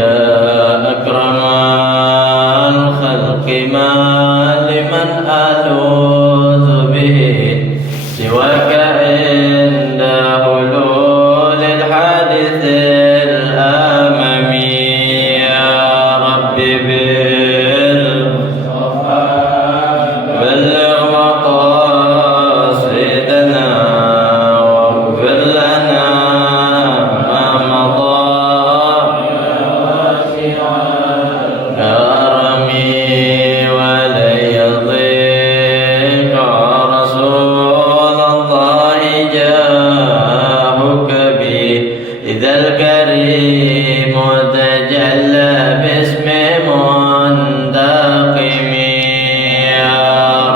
يا أكرم الخلق ما لمن ألوذ به سواك عند حلول الحادث الأممي يا رب بالمصطفى بلغ مقاصدنا واغفر لنا ما مضى كرمي ولن يضيق رسول الله جاهك بي إذا الكريم تجلى باسم منتقم يا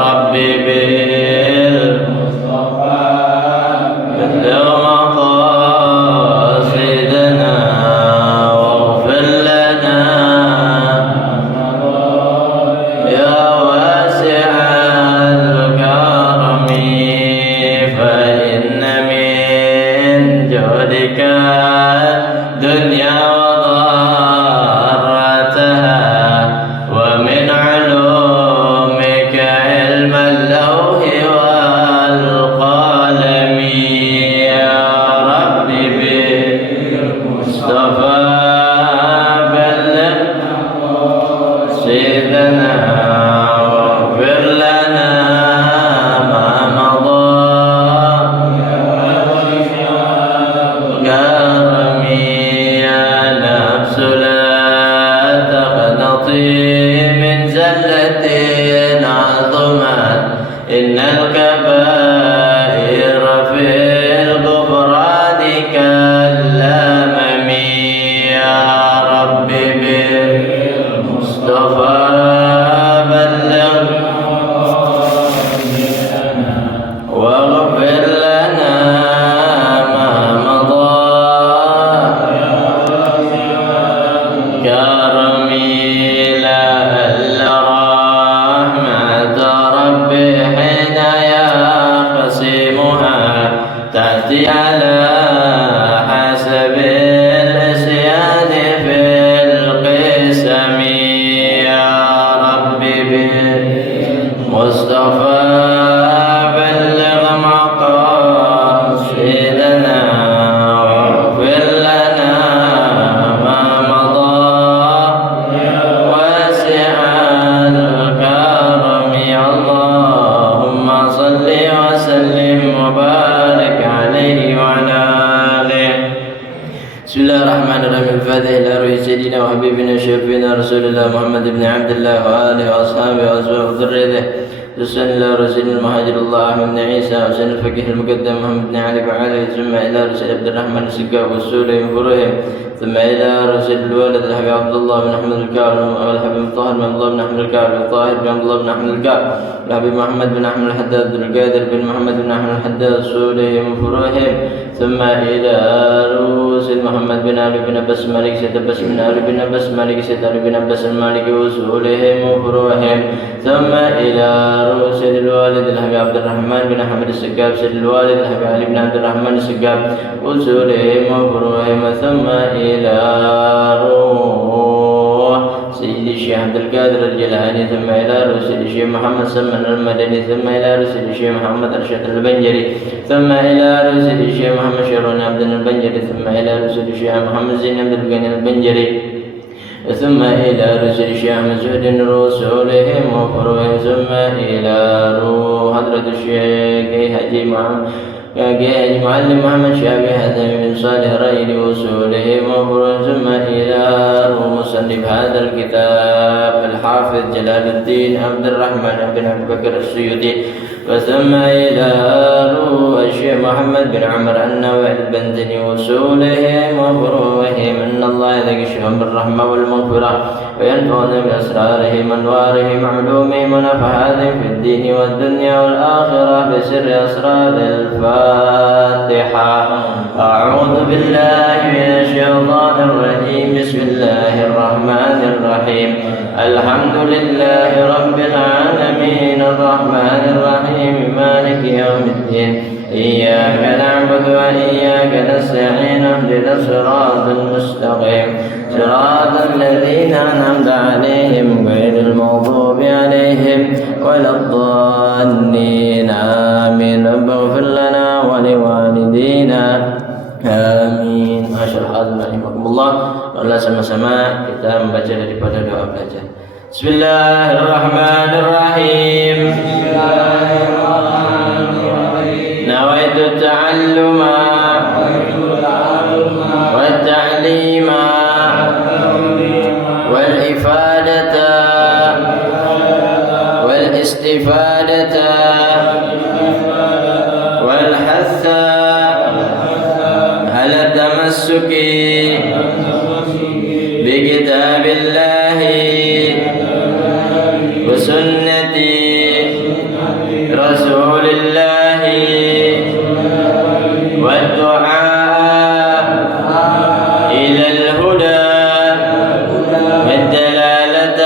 ربي بالمصطفى بلغ مقاصدنا واغفر لنا يا واسع الكرم فإن من جودك الدنيا وضارتها ومن علومك علم اللوح والقلم يا رب بالمصطفى بلغ سيدنا واغفر لنا ما مضى كرمي يا نفس لا تقنطي من زلة عظمت إن الكبائر في الغفران كالأمم يا رب بالمصطفى بلغ واغفر لنا ما مضى كرمي لعل رحمة ربي حين يقسمها تأتي على حسب العصيان في القسم يا رب بالمصطفى بلغ مقاصدنا واغفر لنا ما مضى واسع الكرم اللهم صل وسلم وبارك عليه وعلى آله. بسم الله الرحمن الرحيم. الفاتح إلى روح سيدنا وحبيبنا شفينا رسول الله محمد بن عبد الله وآله وأصحابه وأزواجه وذريته. بسم الله رسول المهاجر الله أحمد بن عيسى حسين الفقيه المقدم محمد بن علي وعلي ثم إلى رسول عبد الرحمن السقاف والسولي من فروهم ثم إلى رسول الوالد الحبيب عبد الله بن أحمد الكاظم والحبيب طاهر بن عبد الله بن أحمد الكاظم والطاهر بن عبد الله بن أحمد الكاظم والحبيب محمد بن أحمد الحداد بن القادر بن محمد بن أحمد الحداد السولي من فروهم ثم إلى رسول محمد بن علي بن عباس مالك سيد عباس بن علي بن عباس مالك سيد علي بن عباس المالكي وسولهم وفروهم ثم إلى رسول الوالد الحبيب عبد الرحمن بن أحمد السقاف سيد الوالد الحبيب علي بن عبد الرحمن السقاف وسولهم وفروهم ثم إلى روح سيد الشيخ عبد القادر الجيلاني ثم إلى رسول الشيخ محمد سلمان المدني ثم إلى رسول الشيخ محمد أرشد البنجري ثم إلى رسول الشيخ محمد شيرون عبد البنجري ثم إلى رسول الشيخ محمد زين عبد الغني البنجري ثم إلى رسول الشيخ أحمد زهد رسولهم وفروهم ثم إلى روح حضرة الشيخ حجي محمد معلم محمد شافي حسن بن صالح رأي وصولهم وفروهم ثم إلى روح مصنف هذا الكتاب الحافظ جلال الدين عبد الرحمن بن أبي بكر السيوطي وثم إلى روح الشيخ محمد بن عمر النووي البنزني وصولهم وفروهم أن الله يذكرهم بالرحمة والمغفرة وينفعنا بأسرارهم أنوارهم علومهم ونفعاتهم في الدين والدنيا والآخرة بسر أسرار الفاتحة. أعوذ بالله من الشيطان الرجيم. بسم الله الرحمن الرحيم. الحمد لله رب العالمين الرحمن الرحيم مالك يوم الدين إياك نعبد وإياك نستعين اهدنا الصراط المستقيم صراط الذين أنعمت عليهم غير المغضوب عليهم ولا الضالين آمين رب اغفر لنا ولوالدينا آمين. Masyaallah rahimakumullah. Allah sama-sama kita membaca daripada doa belajar. Bismillahirrahmanirrahim. Nawaitu ta'alluma wa ta'lima wal ifadata wal istifadata wal hatha ala tamassuki bi kitabillahi wa sunnati rasulillahi والدعاء إلى الهدى والدلالة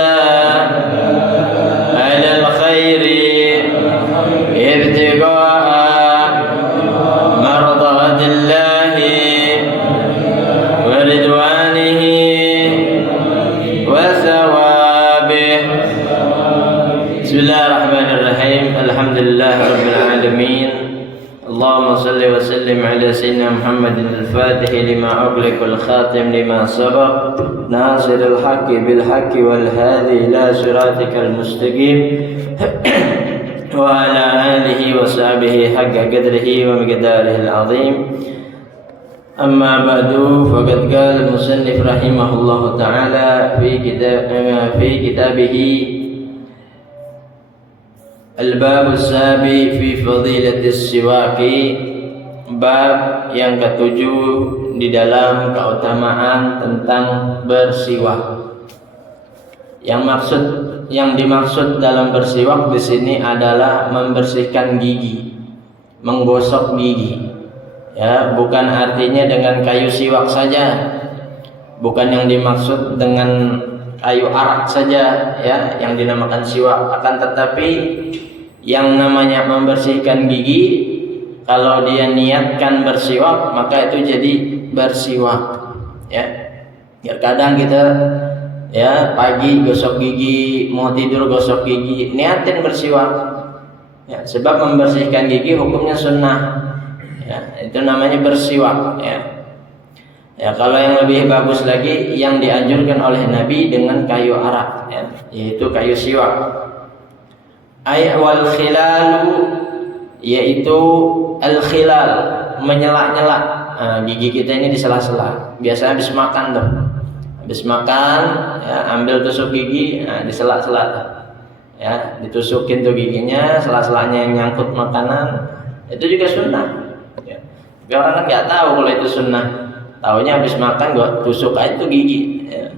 على الخير ابتغاء مرضات الله ورضوانه وثوابه. بسم الله الرحمن الرحيم. الحمد لله رب العالمين. اللهم صل وسلم على سيدنا محمد الفاتح لما أغلق والخاتم لما سبق ناصر الحق بالحق والهادي إلى صراطك المستقيم وعلى آله وصحبه حق قدره ومقداره العظيم. أما بعد فقد قال المصنف رحمه الله تعالى في كتابه Al-Bab As-Sabi fi Fadilatis Siwaki, bab yang ketujuh di dalam keutamaan tentang bersiwak. Yang dimaksud dalam bersiwak di sini adalah membersihkan gigi, menggosok gigi. Ya, bukan artinya dengan kayu siwak saja. Bukan yang dimaksud dengan kayu arak saja ya yang dinamakan siwak, akan tetapi yang namanya membersihkan gigi, kalau dia niatkan bersiwak maka itu jadi bersiwak ya. Kadang kita ya pagi gosok gigi, mau tidur gosok gigi, niatin bersiwak ya, sebab membersihkan gigi hukumnya sunnah ya, itu namanya bersiwak ya. Ya, kalau yang lebih bagus lagi yang dianjurkan oleh Nabi dengan kayu arak ya, yaitu kayu siwak. Wal khilalu, yaitu al khilal, menyela-nyela. Nah, gigi kita ini disela-sela. Biasa habis makan tuh. Habis makan ya, ambil tusuk gigi, nah, disela-sela tuh. Ya, ditusukin tuh giginya, sela-selanya yang nyangkut makanan. Itu juga sunnah. Ya. Tapi orang kan nggak tahu kalau itu sunnah. Taunya habis makan gua tusuk aja tuh gigi ya.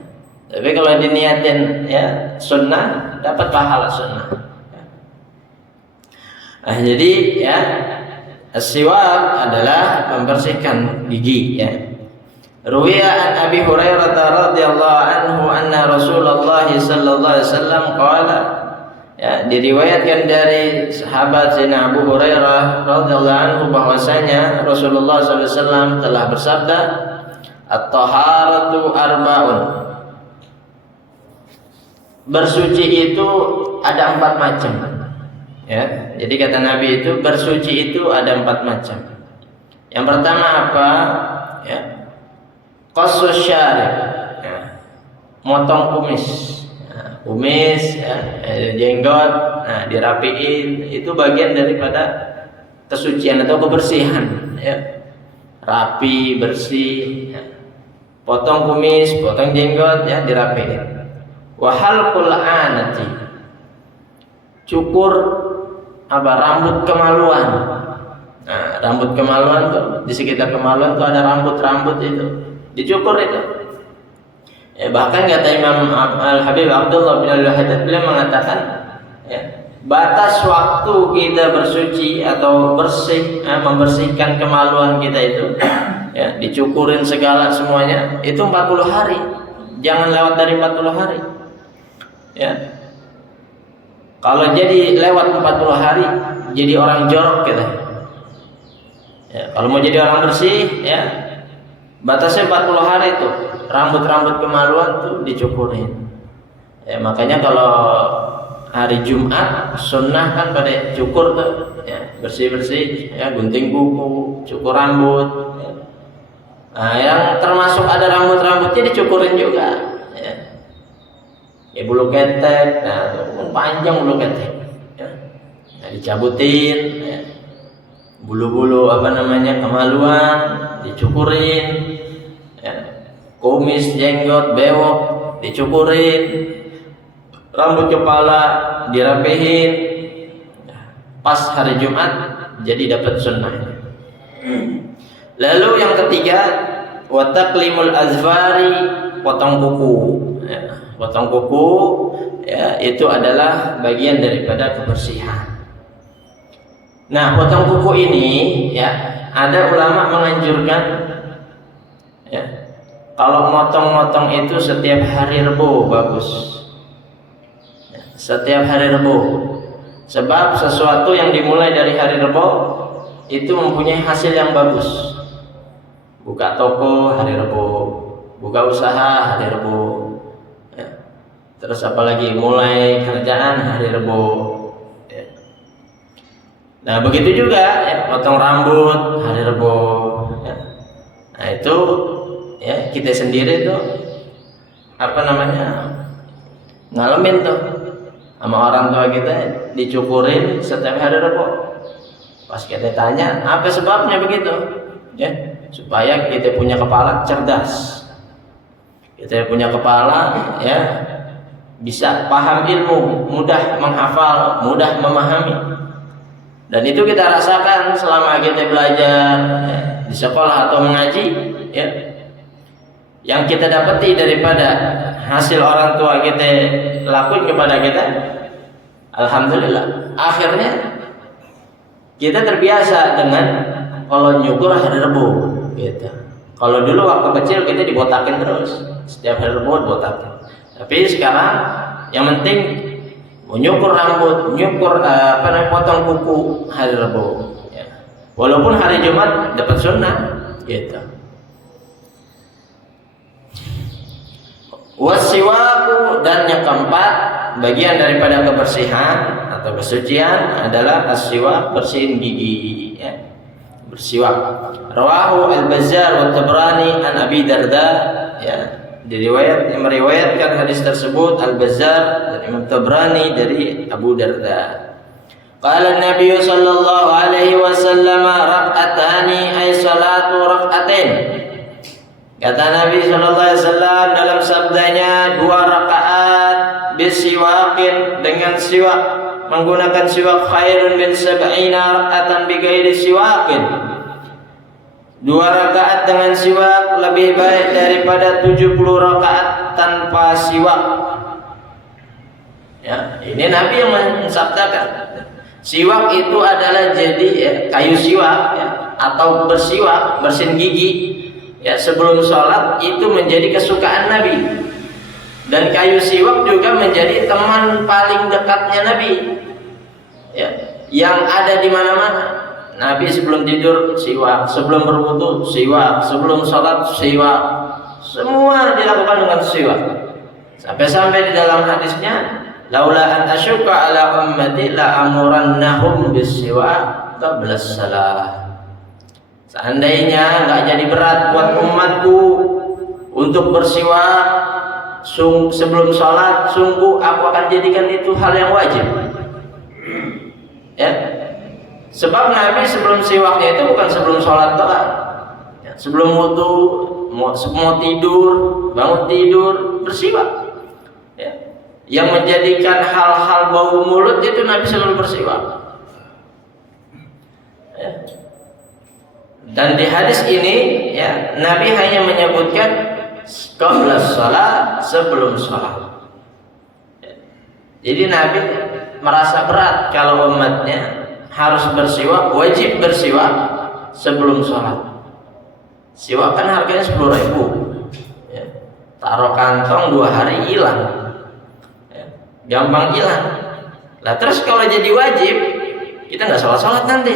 Tapi kalau diniatin ya sunnah, dapat pahala sunnah ya. Nah, jadi ya as-siwak adalah membersihkan gigi ya. Ruwiya an Abi Hurairah radhiyallahu anhu anna Rasulullah sallallahu alaihi wasallam qala, ya, diriwayatkan dari sahabat Sayyidina Abu Hurairah radhiyallahu anhu bahwasanya Rasulullah sallallahu alaihi wasallam telah bersabda, at-taharatu arba'un. Bersuci itu ada 4 macam. Ya, jadi kata Nabi itu bersuci itu ada 4 macam. Yang pertama apa? Ya, qassus syarib, ya, motong kumis. Nah, kumis, ya, jenggot, nah, dirapiin, itu bagian daripada kesucian atau kebersihan. Ya, rapi, bersih. Ya. Potong kumis, potong jenggot, ya, dirapiin. Wa halqul anati, cukur apa, rambut kemaluan. Nah, rambut kemaluan tuh di sekitar kemaluan tuh ada rambut-rambut itu, dicukur itu. Ya, bahkan kata Imam Al-Habib Abdullah bin Al-Haddad beliau mengatakan, ya, batas waktu kita bersuci atau bersih, membersihkan kemaluan kita itu, ya, dicukurin segala semuanya itu 40 hari. Jangan lewat dari 40 hari. Ya. Kalau jadi lewat 40 hari, jadi orang jorok kita. Ya, kalau mau jadi orang bersih, ya batasnya 40 hari tuh. Rambut-rambut kemaluan tuh dicukurin. Ya, makanya kalau hari Jumat sunnah kan pada cukur tuh, ya, bersih-bersih, ya, gunting kuku, cukur rambut. Ya. Nah, yang termasuk ada rambut-rambutnya dicukurin juga. Ya, ya bulu ketek, nah itu pun panjang bulu ketek. Ya. Nah, dicabutin, ya. Bulu-bulu kemaluan dicukurin, ya. Kumis, jenggot, bewok dicukurin, rambut kepala dirapihin. Pas hari Jumat jadi dapat sunnah. Lalu yang ketiga, wa taqlimul azfari, potong kuku. Ya, potong kuku, ya, itu adalah bagian daripada kebersihan. Nah, potong kuku ini, ya, ada ulama menganjurkan, ya, kalau motong-motong itu setiap hari Rebo bagus. Ya, setiap hari Rebo. Sebab sesuatu yang dimulai dari hari Rebo itu mempunyai hasil yang bagus. Buka toko hari Rebo, buka usaha hari Rebo. Ya. Terus apalagi mulai kerjaan hari Rebo. Nah, begitu juga, ya, potong rambut hari Rebo. Ya. Nah, itu, ya, kita sendiri tuh ngalamin tuh sama orang tua kita dicukurin setiap hari Rebo. Pas kita tanya apa sebabnya begitu, ya, supaya kita punya kepala cerdas, kita punya kepala, ya, bisa paham ilmu, mudah menghafal, mudah memahami. Dan itu kita rasakan selama kita belajar, ya, di sekolah atau mengaji, ya. Yang kita dapati daripada hasil orang tua kita lakuin kepada kita, alhamdulillah, akhirnya kita terbiasa dengan kalau nyukur hari Rebo, gitu. Kalau dulu waktu kecil kita dibotakin terus, setiap hari Rebo dibotakin. Tapi sekarang yang penting nyukur rambut, potong kuku hari Rebo. Ya. Walaupun hari Jumat dapat sunnah, gitu. Wasiwaku, dan yang keempat, bagian daripada kebersihan atau kesucian adalah as-siwak, bersihin gigi, ya. Bersiwak. Rawahu Al-Bazzar wa Tabrani an Abi Darda, ya. Meriwayatkan hadis tersebut Al-Bazzar dan Imam Tabrani dari Abu Darda. Qala Nabi sallallahu alaihi wasallam rak'atani ay salatu rak'atain. Kata Nabi sallallahu alaihi wasallam dalam sabdanya, 2 rakaat bisiwakin, dengan siwak, menggunakan siwak, khairun min 70 rak'atan bighairi siwakin. 2 rakaat dengan siwak lebih baik daripada 70 rakaat tanpa siwak. Ya, ini Nabi yang mensabdakan. Siwak itu adalah jadi, ya, kayu siwak, ya, atau bersiwak, bersihin gigi, ya, sebelum sholat itu menjadi kesukaan Nabi. Dan kayu siwak juga menjadi teman paling dekatnya Nabi, ya, yang ada di mana-mana. Nabi sebelum tidur siwak, sebelum berwudu siwak, sebelum sholat siwak, semua dilakukan dengan siwak. Sampai-sampai di dalam hadisnya, laula an asyqa ala ummati la amurannahum bisiwak qabla shalah. Seandainya enggak jadi berat buat umatku untuk bersiwak sebelum sholat, sungguh aku akan jadikan itu hal yang wajib. Ya. Sebab Nabi sebelum siwaknya itu bukan sebelum sholat doang, ya, sebelum wudu, mau tidur, bangun tidur, bersiwak. Ya. Yang menjadikan hal-hal bau mulut itu Nabi selalu bersiwak. Ya. Dan di hadis ini, ya, Nabi hanya menyebutkan qabla shalah, sebelum sholat. Ya. Jadi Nabi merasa berat kalau umatnya harus bersiwak, wajib bersiwak sebelum sholat. Siwak kan harganya 10.000, ya. Taruh kantong 2 hari hilang, ya. Gampang hilang. Lah terus kalau jadi wajib, kita nggak sholat nanti,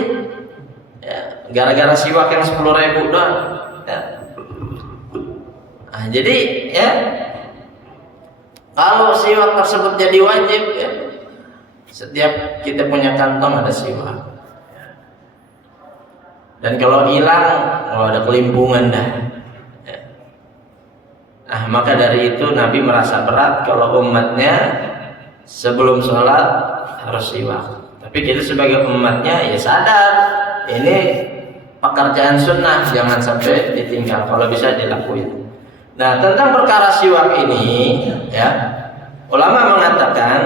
Ya, gara-gara siwak yang 10.000 doang. Ya. Nah, jadi ya kalau siwak tersebut jadi wajib, ya, setiap kita punya kantong ada siwak. Dan kalau hilang, ada kelimpungan dah. Ya. Nah, maka dari itu Nabi merasa berat kalau umatnya sebelum sholat harus siwak. Tapi kita sebagai umatnya ya sadar ini pekerjaan sunnah, jangan sampai ditinggal. Kalau bisa dilakuin. Nah, tentang perkara siwak ini, ya, ulama mengatakan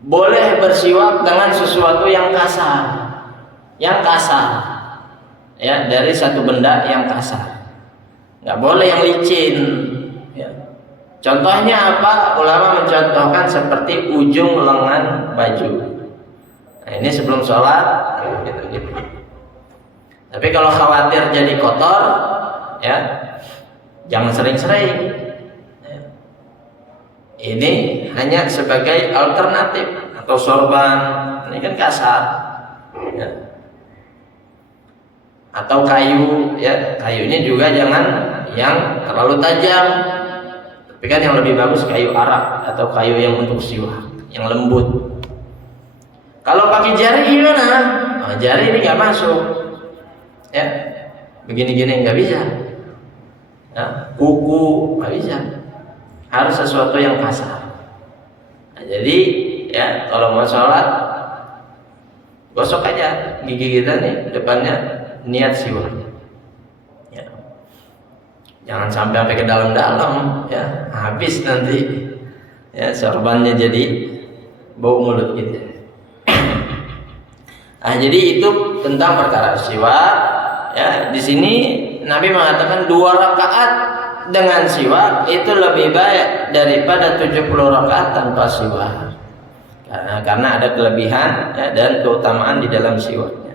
boleh bersiwak dengan sesuatu yang kasar, ya, dari satu benda yang kasar. Nggak boleh yang licin. Ya. Contohnya apa? Ulama mencontohkan seperti ujung lengan baju. Nah, ini sebelum sholat, gitu. Tapi kalau khawatir jadi kotor, ya, jangan sering-sering. Ya. Ini hanya sebagai alternatif atau sorban. Ini kan kasar. Ya. Atau kayu, ya, kayunya juga jangan yang terlalu tajam. Tapi kan yang lebih bagus kayu arak atau kayu yang untuk siwak, yang lembut. Kalau pakai jari gimana? Nah, jari ini nggak masuk, ya, begini-gini nggak bisa, ya, kuku nggak bisa, harus sesuatu yang kasar. Nah, jadi ya kalau mau sholat gosok aja gigi kita nih depannya, niat siwak. Ya. Jangan sampai ke dalam-dalam, ya, habis nanti, ya, sorbannya jadi bau mulut gitu. Nah, jadi itu tentang perkara siwak. Ya, di sini Nabi mengatakan 2 rakaat dengan siwak itu lebih baik daripada 70 rakaat tanpa siwak. Karena ada kelebihan, ya, dan keutamaan di dalam siwaknya.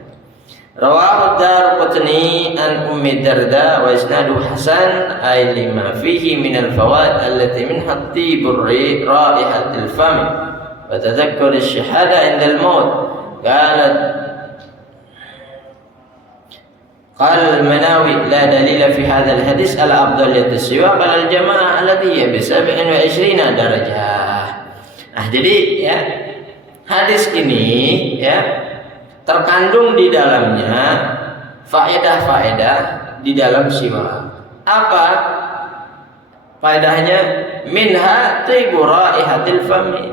Rawahu Daraqutni an Ummi Darda wa isnadu hasan ay lima fihi min al-fawaid allati minha at-tibur raihatil fam wa tadhakkur ash-shahada 'inda al-maut. قال المناوي لا دليل في هذا الحديث على أفضلية السواك على الجماعة التي هي ب27 درجة. Nah, jadi ya, hadis ini ya terkandung di dalamnya faedah-faedah di dalam siwak. Apa faedahnya? Minha tibu raihatil fami.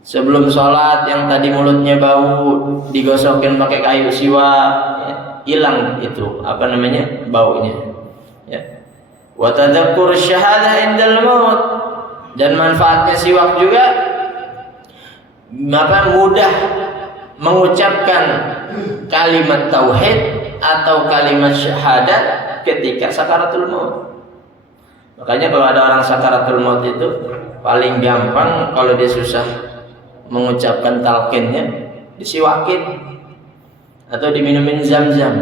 Sebelum sholat yang tadi mulutnya bau digosokin pakai kayu siwak, ya, hilang itu apa namanya, baunya. Ya. Wa tadhakkur syahadah indal maut, dan manfaatnya siwak juga maka mudah mengucapkan kalimat tauhid atau kalimat syahadat ketika sakaratul maut. Makanya kalau ada orang sakaratul maut itu paling gampang kalau dia susah mengucapkan talqinnya, disiwakin atau diminumin zam-zam,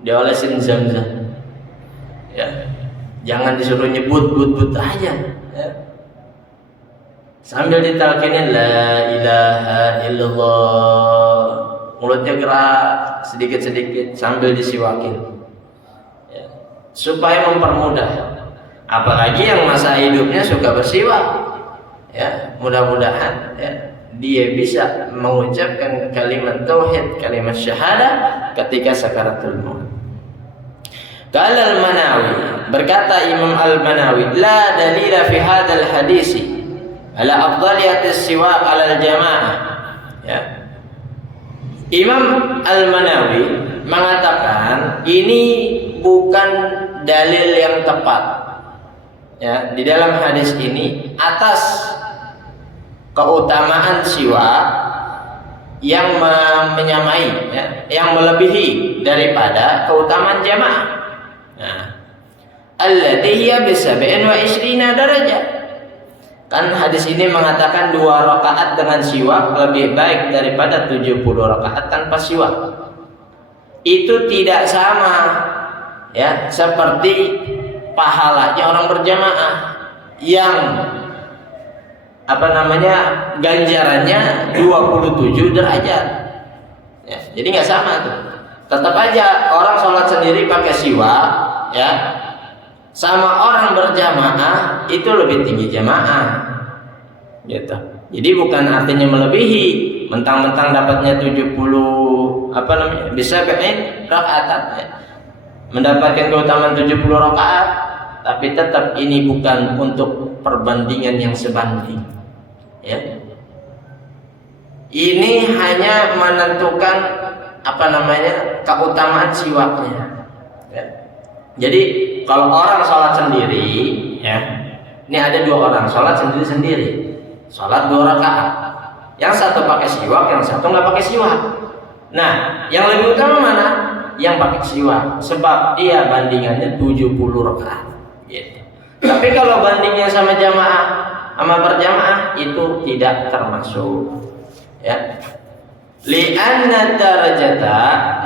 diolesin zam-zam. Ya. Jangan disuruh nyebut but aja, ya. Sambil ditalkinin la ilaha illallah, mulutnya gerak sedikit-sedikit sambil disiwakin, ya, supaya mempermudah. Apalagi yang masa hidupnya suka bersiwak, ya, mudah-mudahan ya, dia bisa mengucapkan kalimat tauhid, kalimat syahadah ketika sakaratul maut. Qala al-Manawi, berkata Imam al-Manawi, la dalila fi hadzal hadisi ala afdaliyatis siwak ala al-jamaah. Ya. Imam al-Manawi mengatakan ini bukan dalil yang tepat, ya, di dalam hadis ini atas keutamaan siwak yang menyamai, ya, yang melebihi daripada keutamaan jamaah. Nah, allati hiya bi 27 darajah. Kan hadis ini mengatakan 2 rakaat dengan siwak lebih baik daripada 70 rakaat tanpa siwak. Itu tidak sama, ya, seperti pahalanya orang berjamaah yang apa namanya, ganjarannya 27 derajat. Ya, jadi nggak sama tuh. Tetap aja orang sholat sendiri pakai siwak, ya, sama orang berjamaah itu lebih tinggi jamaah, gitu. Jadi bukan artinya melebihi, mentang-mentang dapatnya 70 bisa rakaat, mendapatkan keutamaan 70 rakaat, tapi tetap ini bukan untuk perbandingan yang sebanding, ya. Ini hanya menentukan keutamaan siwaknya, ya. Jadi kalau orang sholat sendiri, ya, ini ada 2 orang sholat sendiri, sholat 2 rakaat, yang satu pakai siwak, yang satu nggak pakai siwak. Nah, yang lebih utama mana? Yang pakai siwak, sebab dia bandingannya 70 rakaat. Gitu. Tapi kalau bandingnya sama jamaah, sama berjamaah itu tidak termasuk. Ya. Li'anna darajata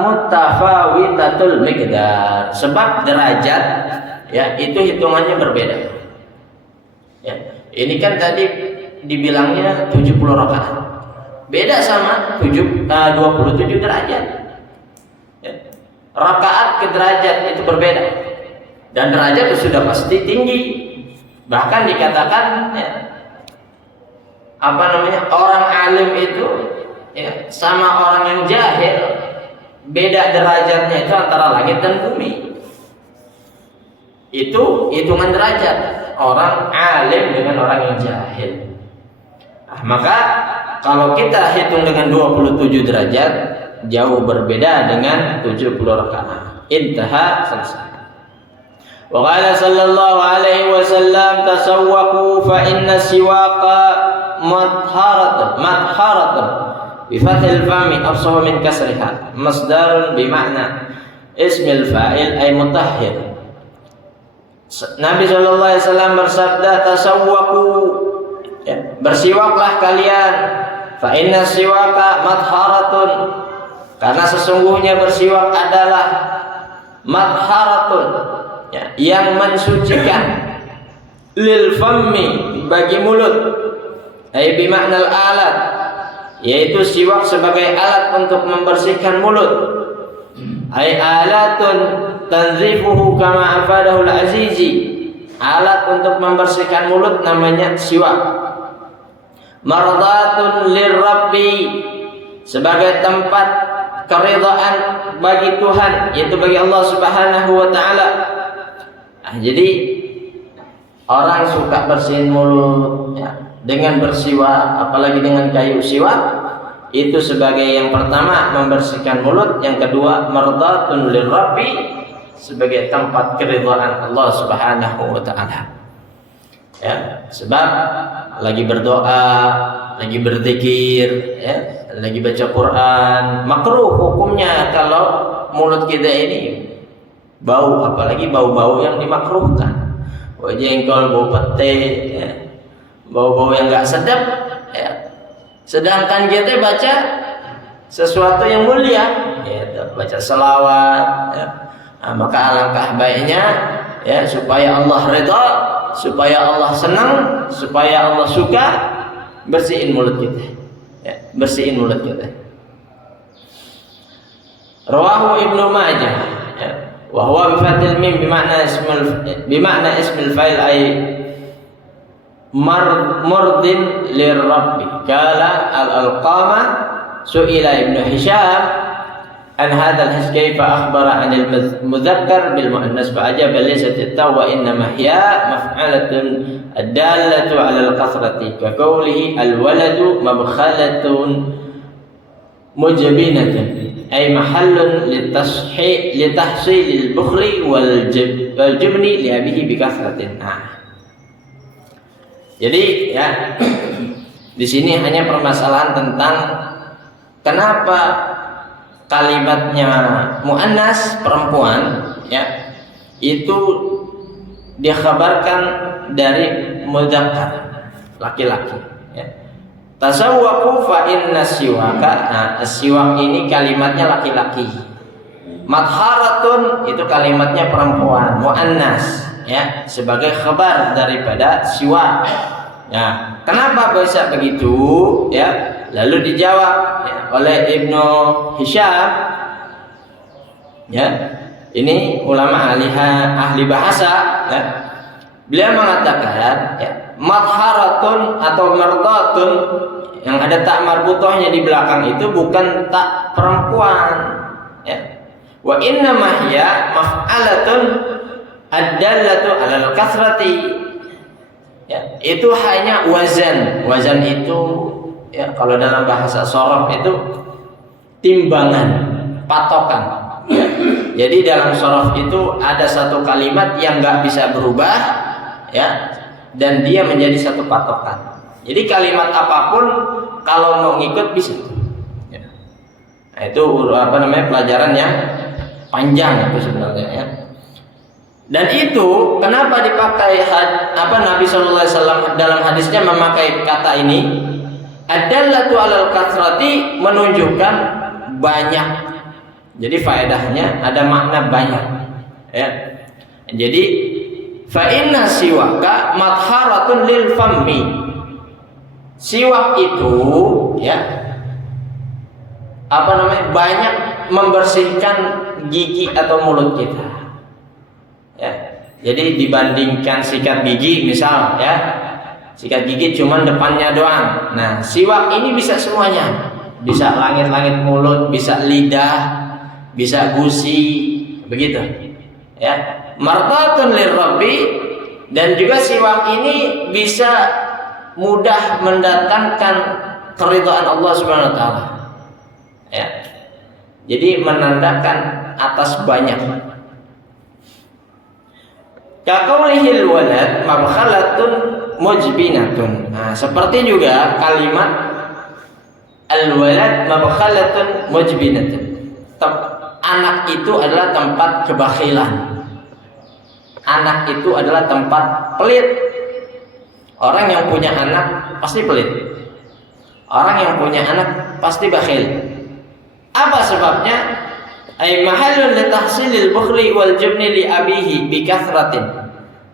mutafawitatul miqdar. Sebab derajat, ya, itu hitungannya berbeda. Ya. Ini kan tadi dibilangnya 70 rakaat. Beda sama 27 derajat. Ya. Rakaat ke derajat itu berbeda. Dan derajat itu sudah pasti tinggi. Bahkan dikatakan, ya, orang alim itu, ya, sama orang yang jahil beda derajatnya itu antara langit dan bumi. Itu hitungan derajat orang alim dengan orang yang jahil. Maka kalau kita hitung dengan 27 derajat jauh berbeda dengan 70 rakaat. Intaha, selesai. Wa qala sallallahu alaihi wasallam tasawwaqu fa inna siwaqa madharatun bi fathil fami afsahu min kasriha masdarun bi ma'na ismil fa'il ay mutahhir. Nabi sallallahu alaihi wasallam bersabda, tasawwaqu, ya, bersiwaklah kalian, fa inna siwaka madharatun, karena sesungguhnya bersiwak adalah madharatun, ya, yang mensucikan, lil fammi, bagi mulut, ay bimaknal alat, yaitu siwak sebagai alat untuk membersihkan mulut, ay alatun tanzifuhu kama afadahu al-azizi, alat untuk membersihkan mulut namanya siwak. Mardatun lirabbi, sebagai tempat keridhaan bagi Tuhan, yaitu bagi Allah Subhanahu wa taala. Jadi orang suka bersihin mulut, ya, dengan bersiwak, apalagi dengan kayu siwak, itu sebagai yang pertama membersihkan mulut, yang kedua mardatun lirabbi, sebagai tempat keridhaan Allah Subhanahu wa taala. Ya, sebab lagi berdoa, lagi berzikir, ya, lagi baca Quran, makruh hukumnya kalau mulut kita ini bau, apalagi bau-bau yang dimakruhkan. Bau jengkol, bau pete, ya, bau-bau yang enggak sedap, ya. Sedangkan kita baca sesuatu yang mulia, ya, baca selawat, ya. Nah, maka alangkah baiknya, ya, supaya Allah ridha, supaya Allah senang, supaya Allah suka, bersihin mulut kita, ya, bersihin mulut kita. Rawahu Ibnu Majah, ya, wa huwa bi fathil mim bimakna ismil fa'il ay murdin lirabbi. Qala al-alqama su'ila Ibnu Hisham an hadha al-his kaifa akhbara an al-mudzakkar bil muannas fa ajaba laysat at-taw wa innama hiya maf'alatun ad-dallatu 'ala al-qasrati ka qawlihi al-waladu mabkhalatun mujbinatun ay mahallun litahsil al-bukhli wal jubni li abihi bi kasratin. Jadi, ya, di sini hanya permasalahan tentang kenapa kalimatnya muannas perempuan, ya, itu dikhabarkan dari mudzakkar laki-laki, ya. Tasawwaqu fa inna siwaka, siwak ini kalimatnya laki-laki. Madharatun itu kalimatnya perempuan, muannas, ya, sebagai khabar daripada siwak, Nah, kenapa bisa begitu? Ya, lalu dijawab ya, oleh Ibnu Hisham. Ya, ini ulama ahli bahasa. Ya. Beliau mengatakan, ya, madharatun atau mardatun yang ada tak marbutohnya di belakang itu bukan tak perempuan. Ya. Wa inna mahya maf'alatun ad-dallatu 'alal kasrati. Ya, itu hanya wazan. Wazan itu ya kalau dalam bahasa sorof itu timbangan, patokan. Ya. Jadi dalam sorof itu ada satu kalimat yang nggak bisa berubah, ya, dan dia menjadi satu patokan. Jadi kalimat apapun kalau mau ngikut bisa. Ya. Nah, itu pelajaran yang panjang itu sebenarnya. Ya. Dan itu kenapa dipakai Nabi SAW dalam hadisnya memakai kata ini adallatu alal kasrati, menunjukkan banyak. Jadi faedahnya ada makna banyak. Ya. Jadi fa inna siwaka madharatun lil fammi. Siwak itu ya banyak membersihkan gigi atau mulut kita. Ya. Jadi dibandingkan sikat gigi misal ya, sikat gigi cuma depannya doang. Nah, siwak ini bisa semuanya. Bisa langit-langit mulut, bisa lidah, bisa gusi, begitu. Ya. Martatun lirabbi, dan juga siwak ini bisa mudah mendatangkan keridhaan Allah Subhanahu wa taala. Ya. Jadi menandakan atas banyak. Kaqaulihil walad mabkhalatun mujbinatun. Nah, seperti juga kalimat al-walad mabkhalatun mujbinatun. Anak itu adalah tempat kebakhilan. Anak itu adalah tempat pelit. Orang yang punya anak pasti pelit. Orang yang punya anak pasti bakhil. Apa sebabnya? Ay mahallun li tahsilil bukhli wal jubni li abihi bi kathratin.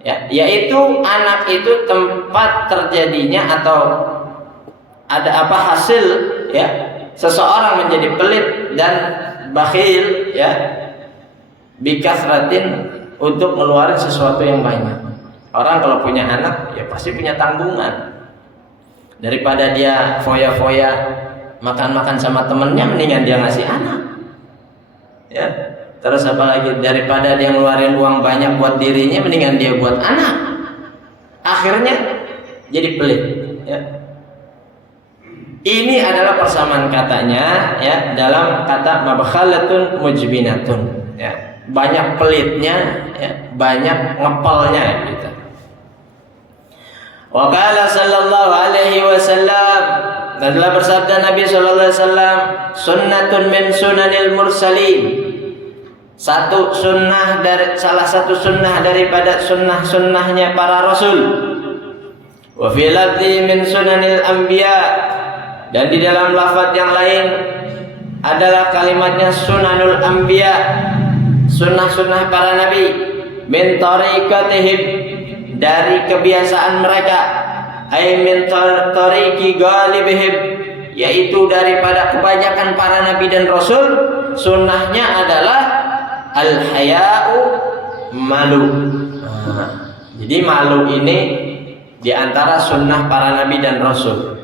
Ya, yaitu anak itu tempat terjadinya atau ada hasil ya seseorang menjadi pelit dan bakhil ya bi kathratin, untuk ngeluarin sesuatu yang banyak. Orang kalau punya anak ya pasti punya tanggungan. Daripada dia foya-foya makan-makan sama temennya, mendingan dia ngasih anak. Ya, terus apalagi daripada dia ngeluarin uang banyak buat dirinya, mendingan dia buat anak. Akhirnya jadi pelit. Ya. Ini adalah persamaan katanya ya dalam kata mabkhalatun mujbinatun. Ya, banyak pelitnya, ya, banyak ngepelnya gitu. Wa qala sallallahu alaihi wasallam, dan telah bersabda Nabi sallallahu alaihi wasallam, sunnatun min sunanil mursalin. Salah satu sunnah daripada sunnah-sunnahnya para rasul. Wa fi lafzi min sunanil anbiya, dan di dalam lafaz yang lain adalah kalimatnya sunanul anbiya, sunnah-sunnah para nabi, min tariqatihim, dari kebiasaan mereka, ay min tariqi galibihim, yaitu daripada kebanyakan para nabi dan rasul, sunnahnya adalah al-haya'u, malu. Jadi malu ini diantara sunnah para nabi dan rasul.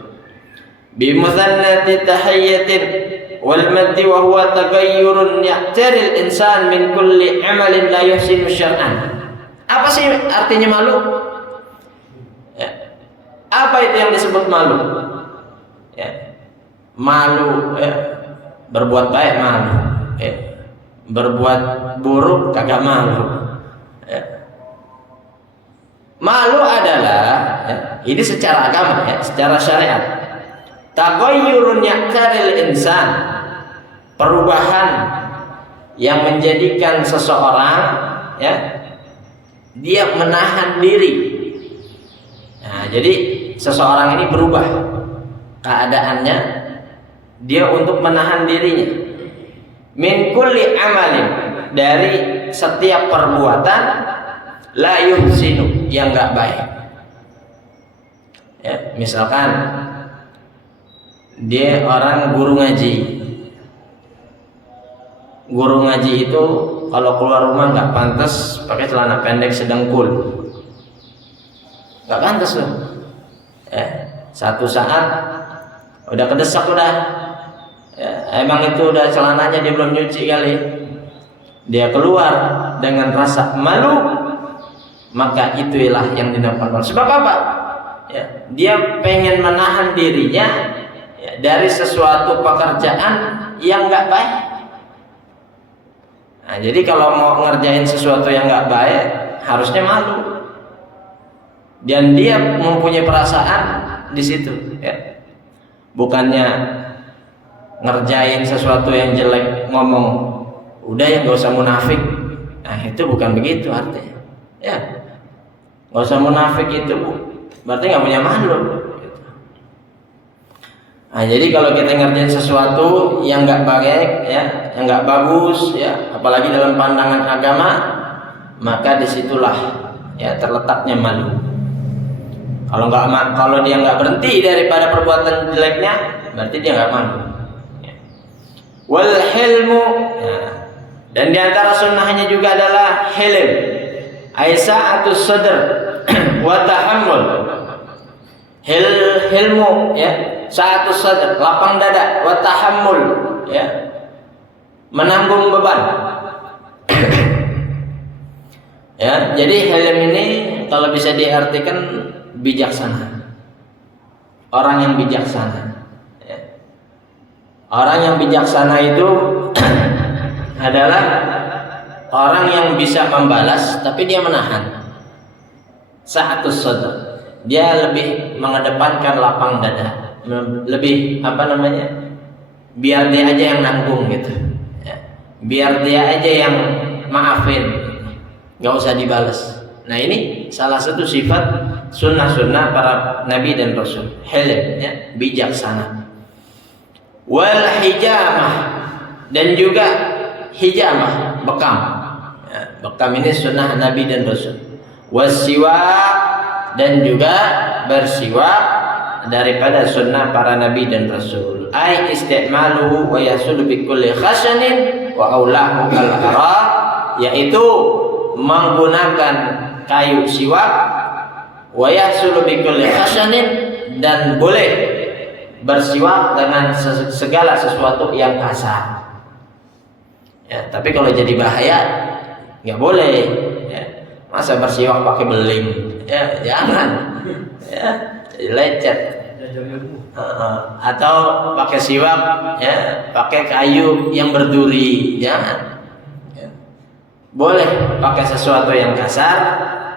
Bi muthannati tahiyyatin wal maddi wa huwa taghayyurun ya'tari al-insan min kulli amalin la yuhsinu syar'an. Apa sih artinya malu? Ya. Apa itu yang disebut malu? Ya. Malu ya. Berbuat baik malu. Ya. Berbuat buruk kagak malu. Ya. Malu adalah ya, ini secara agama ya, secara syariat. Taghayyurun ya'taril insan, perubahan yang menjadikan seseorang ya dia menahan diri. Nah, jadi seseorang ini berubah keadaannya, dia untuk menahan dirinya. Min kulli amalin, dari setiap perbuatan la yuhsinu, yang enggak baik. Ya. misalkan dia orang guru ngaji. Guru ngaji itu kalau keluar rumah nggak pantas pakai celana pendek sedengkul, nggak pantas loh. Satu saat udah kedesak udah, emang itu udah celananya dia belum nyuci kali, dia keluar dengan rasa malu, maka itulah yang dinamakan malu. Sebab apa? Dia pengen menahan dirinya dari sesuatu pekerjaan yang nggak baik. Nah, jadi kalau mau ngerjain sesuatu yang nggak baik, harusnya malu. Dan dia mempunyai perasaan di situ, bukannya ngerjain sesuatu yang jelek ngomong, udah ya nggak usah munafik. Nah itu bukan begitu artinya. Nggak usah munafik itu, berarti nggak punya malu. Nah, jadi kalau kita ngerjain sesuatu yang nggak baik, yang nggak bagus, apalagi dalam pandangan agama, maka disitulah terletaknya malu. Kalau dia nggak berhenti daripada perbuatan jeleknya, berarti dia nggak malu. Wal hilmu, dan diantara sunnahnya juga adalah hilm, aisa'atus sadr wa tahammul. Hilmu, sa'atus sadr, lapang dada, wa tahammul, menanggung beban. Jadi hilm ini kalau bisa diartikan bijaksana. Orang yang bijaksana. Orang yang bijaksana itu adalah orang yang bisa membalas tapi dia menahan. Sa'atus sadr, dia lebih mengedepankan lapang dada, lebih biar dia aja yang nanggung gitu, biar dia aja yang maafin, nggak usah dibalas. Nah ini salah satu sifat sunnah-sunnah para nabi dan rasul, hilm, bijaksana. Wal hijamah, dan juga hijamah, bekam. Bekam ini sunnah nabi dan rasul. Wasiwak, dan juga bersiwak daripada sunnah para nabi dan rasul. Ai isti'maluhu wa yasulu bi kulli khashanin wa aulahu al-ara, yaitu menggunakan kayu siwak, wa yasulu bi kulli khashanin, dan boleh bersiwak dengan segala sesuatu yang kasar. Tapi kalau jadi bahaya nggak boleh. Masa bersiwak pakai beling? Jangan. Jadi lecet. Atau pakai siwak, pakai kayu yang berduri, jangan. Boleh pakai sesuatu yang kasar,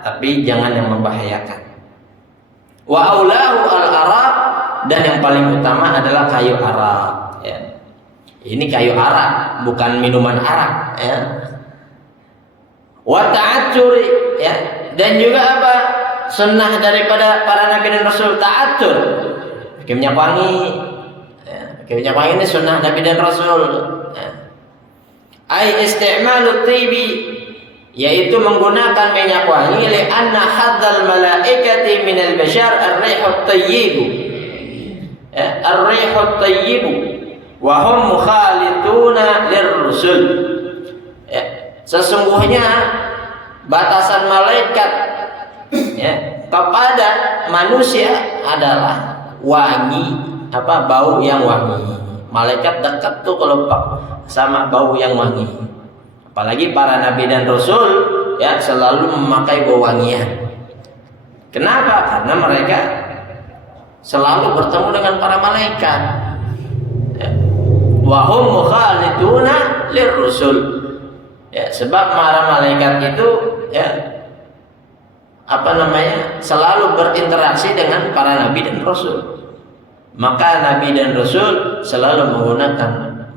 tapi jangan yang membahayakan. Wa aulahu al-araq, dan yang paling utama adalah kayu arak. Ini kayu arak, bukan minuman arak. Wa ta'accuri, dan juga apa? Sunnah daripada para nabi dan rasul, ta'accur, pakai minyak wangi. Pakai minyak wangi ini sunnah nabi dan rasul. Ai isti'malut tibi, yaitu menggunakan minyak wangi, li anna hadzal malaikati minal bashar ar-rihut tayyib. Ar-rihut tayyib wa hum mukhaliduna lirrusul. Sesungguhnya batasan malaikat kepada manusia adalah wangi, bau yang wangi. Malaikat dekat tuh kalau sama bau yang wangi. Apalagi para nabi dan rasul selalu memakai bau wangian. Kenapa? Karena mereka selalu bertemu dengan para malaikat. Wa hum mukhaliduna lirrusul. Sebab para malaikat itu selalu berinteraksi dengan para nabi dan rasul. Maka nabi dan rasul selalu menggunakan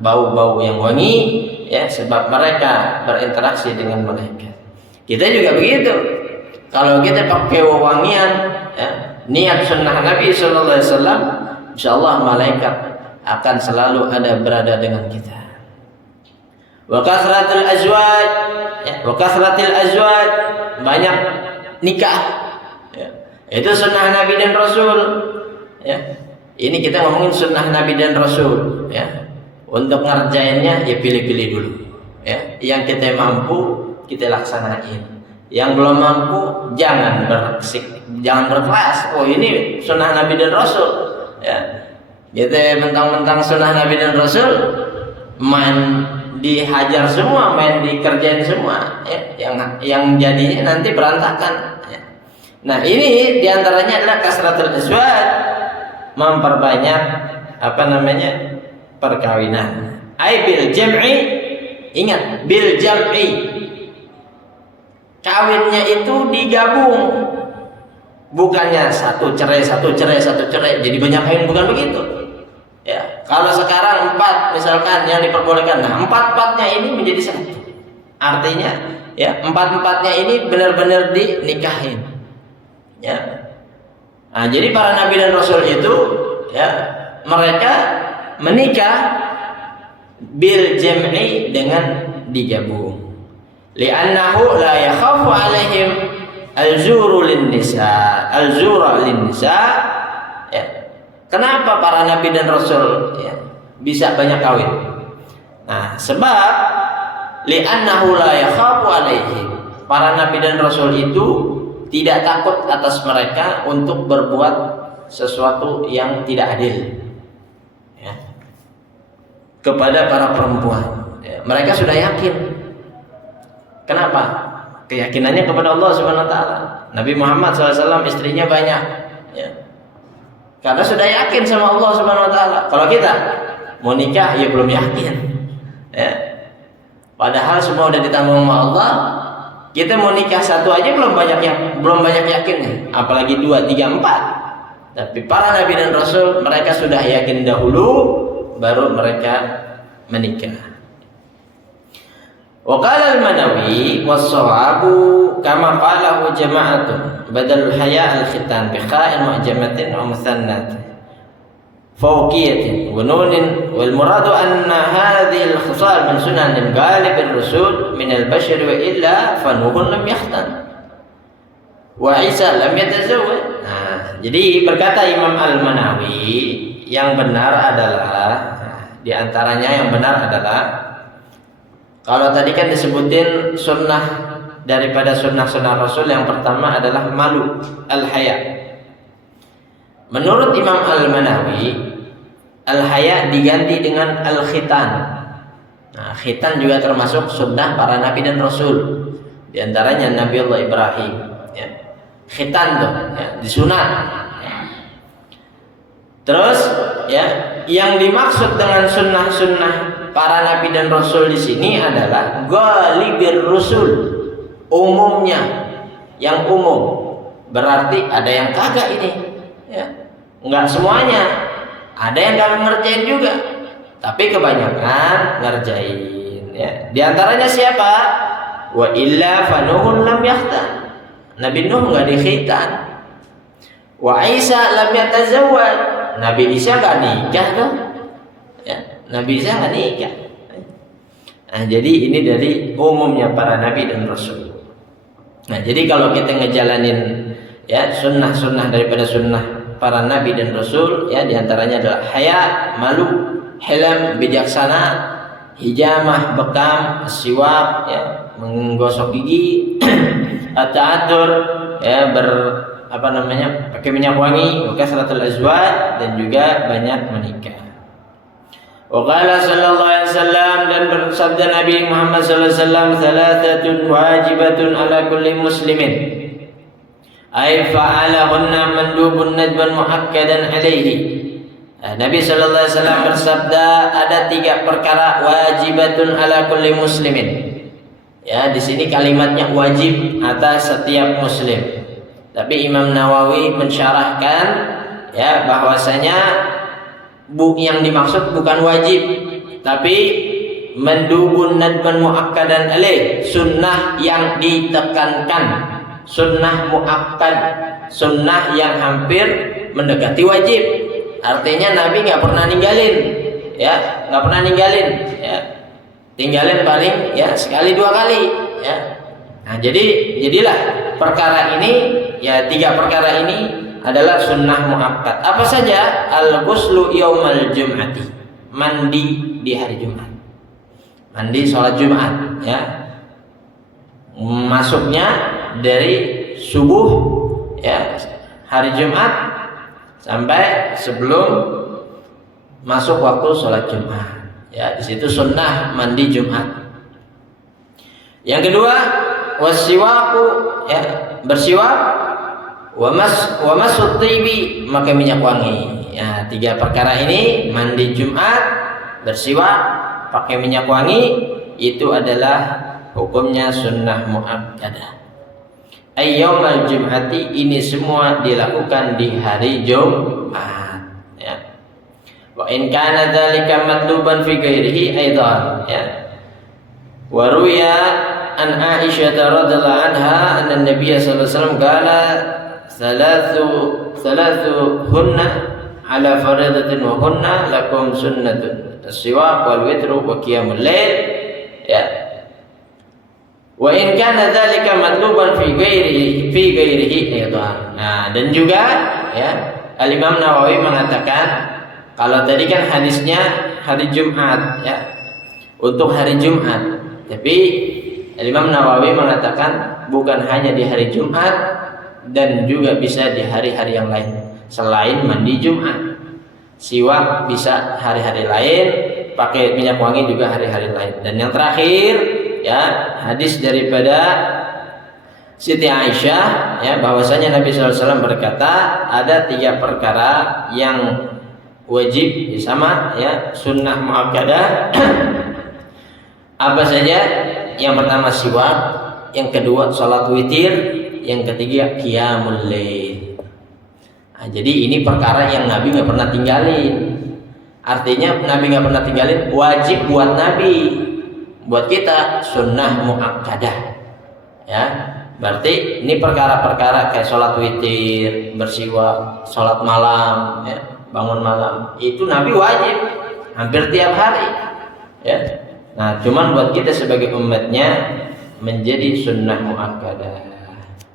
bau-bau yang wangi, sebab mereka berinteraksi dengan malaikat. Kita juga begitu. Kalau kita pakai wangian, niat sunnah Nabi sallallahu alaihi wasallam, insyaallah malaikat akan selalu berada dengan kita. Wa kasratul azwaj, banyak nikah. Itu sunnah Nabi dan Rasul. Ya. Ini kita ngomongin sunnah Nabi dan Rasul, ya. Untuk ngerjainnya ya pilih-pilih dulu, ya. Yang kita mampu kita laksanain. Yang belum mampu jangan berkeras. Oh ini sunnah Nabi dan Rasul, ya. Kita mentang-mentang sunnah Nabi dan Rasul main dihajar semua, main dikerjain semua, ya. Yang jadinya nanti berantakan. Ya. Nah ini diantaranya adalah kasratul azwaj, memperbanyak perkawinan. Ai bil jam'i, ingat bil jam'i, kawinnya itu digabung, bukannya satu cerai jadi banyak kawin, bukan begitu. Ya, kalau sekarang 4 misalkan yang diperbolehkan, nah 4-4-nya ini menjadi satu. Artinya ya 4-4-nya ini benar-benar dinikahin. Ya. Nah, jadi para nabi dan rasul itu ya mereka menikah bil jam'i, dengan digabung. Li'annahu la yakhafu alaihim al-zura lin-nisa. Ya. Kenapa para nabi dan rasul ya bisa banyak kawin? Nah, sebab li'annahu la yakhafu alaihim, para nabi dan rasul itu tidak takut atas mereka untuk berbuat sesuatu yang tidak adil, ya, kepada para perempuan. Ya, mereka sudah yakin. Kenapa? Keyakinannya kepada Allah Subhanahu Wa Taala. Nabi Muhammad SAW istrinya banyak, ya, karena sudah yakin sama Allah Subhanahu Wa Taala. Kalau kita mau nikah ya belum yakin, ya. Padahal semua udah ditanggung sama Allah. Kita mau nikah satu aja belum banyak yakinnya, apalagi 2, 3, 4. Tapi para nabi dan rasul mereka sudah yakin dahulu, baru mereka menikah. Wa qala al-Manawi was-sawabu kama qalahu jama'atun badal haya al-khitan bi kha'in mu'jamatin wa musannat fawqiyatin wa nunin, wal muradu anna hadhihi al-khisal min sunan ghalib ar-rusul min al-bashar wa illa fa nuhun lam yakhtan wa Isa lam yatazawwaj. Nah, jadi berkata Imam Al-Manawi, yang benar adalah, di antaranya yang benar adalah, kalau tadi kan disebutin sunnah daripada sunnah-sunnah Rasul, yang pertama adalah malu, al-haya. Menurut Imam Al-Manawi, al-haya diganti dengan al-khitan. Nah, khitan juga termasuk sunnah para nabi dan rasul. Di antaranya Nabi Allah Ibrahim, ya. Khitan tuh, ya, disunat. Ya. Terus, ya, yang dimaksud dengan sunnah-sunnah para nabi dan rasul di sini adalah ghalibir rusul, umumnya, yang umum. Berarti ada yang kagak ini, ya. Enggak semuanya. Ada yang kagak ngerjain juga, tapi kebanyakan ngerjain, ya. Di antaranya siapa? Wa illa fanuhun lam yakhtan. Nabi Nuh enggak dikhitan. Wa Isa lam yatazawwaj. Nabi Isa enggak nikah tuh. Ya, Nabi Isa enggak nikah. Nah, jadi ini dari umumnya para nabi dan rasul. Nah, jadi kalau kita ngejalanin ya sunnah-sunnah daripada sunnah para nabi dan rasul, ya, diantaranya adalah haya, malu, hilm, bijaksana, hijamah, bekam, siwak, ya, menggosok gigi, ta'atur, ya, pakai minyak wangi, kasratul azwaj, dan juga banyak menikah. Wa qala sallallahu alaihi wasallam, dan bersabda Nabi Muhammad sallallahu alaihi wasallam, thalathatun wajibatun ala kulli muslimin, ay fa'alahunna mandubun nadban muakkadan alaihi. Nabi sallallahu alaihi wasallam bersabda, ada 3 perkara wajibatun ala kulli muslimin. Ya, di sini kalimatnya wajib atas setiap muslim. Tapi Imam Nawawi mensyarahkan, ya, bahwasanya yang dimaksud bukan wajib, tapi mandubun nadban muakkadan alaih, sunnah yang ditekankan, sunnah muakkad, sunnah yang hampir mendekati wajib. Artinya Nabi nggak pernah ninggalin, ya, nggak pernah ninggalin, ya, tinggalin paling ya sekali 2 kali, ya. Nah, jadilah perkara ini, ya, 3 perkara ini adalah sunnah muakkad. Apa saja? Al-ghuslu yaumal jum'ati. Mandi di hari Jumat. Mandi sholat Jumat, ya. Masuknya dari subuh, ya, hari Jumat sampai sebelum masuk waktu sholat Jumat. Ya, di situ sunnah mandi Jumat. Yang kedua, wasiwaku, ya, bersiwak, wa masut tibi, memakai minyak wangi. Ya, 3 perkara ini, mandi Jumat, bersiwak, pakai minyak wangi, itu adalah hukumnya sunnah muakkadah. Ayyaumal jum'ati, ini semua dilakukan di hari Jumat, ya. Wa in kana dzalika matluban fi ghairihi aidan, ya. Wa ruya an Aisyah radhiyallahu anha anna Nabiy sallallahu alaihi wasallam qala thalathu hunna ala faridatin wa hunna lakum sunnatun as-siwak wal witru wa qiyamul lail, ya. Wa in kana dzalika matluban fi ghairihi aidan. Nah, dan juga, ya, Al-Imam Nawawi mengatakan kalau tadi kan hadisnya hari Jumat, ya, untuk hari Jumat. Tapi Imam Nawawi mengatakan bukan hanya di hari Jumat dan juga bisa di hari-hari yang lain selain mandi Jumat. Siwak bisa hari-hari lain, pakai minyak wangi juga hari-hari lain. Dan yang terakhir, ya, hadis daripada Siti Aisyah, ya, bahwasanya Nabi SAW berkata ada 3 perkara yang wajib sama, ya, sunnah muakkadah. Apa saja? Yang pertama siwak, yang kedua salat witir, yang ketiga qiyamul lail. Nah, jadi ini perkara yang Nabi nggak pernah tinggalin. Artinya Nabi nggak pernah tinggalin, wajib buat Nabi, buat kita sunnah muakkadah, ya. Berarti ini perkara-perkara kayak salat witir, bersiwak, salat malam, ya, bangun malam, itu Nabi wajib hampir tiap hari, ya. Nah, cuman buat kita sebagai umatnya menjadi sunnah muakkadah.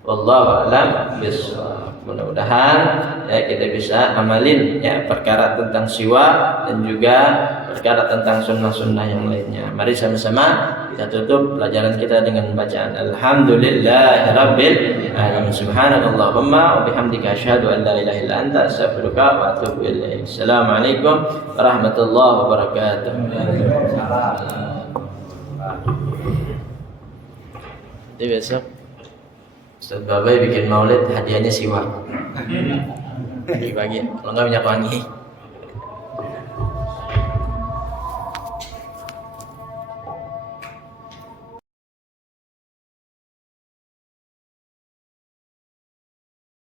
Wallahu a'lam bishawab. Mudah-mudahan, ya, kita bisa amalin, ya, perkara tentang siwak dan juga perkara tentang sunnah-sunnah yang lainnya. Mari sama-sama kita tutup pelajaran kita dengan bacaan Alhamdulillahirabbil alamin. Subhanakallahumma wa bihamdika asyhadu an la ilaha illa anta astaghfiruka wa atubu ilaik. Assalamualaikum warahmatullahi wabarakatuh. Nanti besok Ustaz Babai bikin maulid, hadiahnya siwak dibagi, kalau nggak minyak wangi.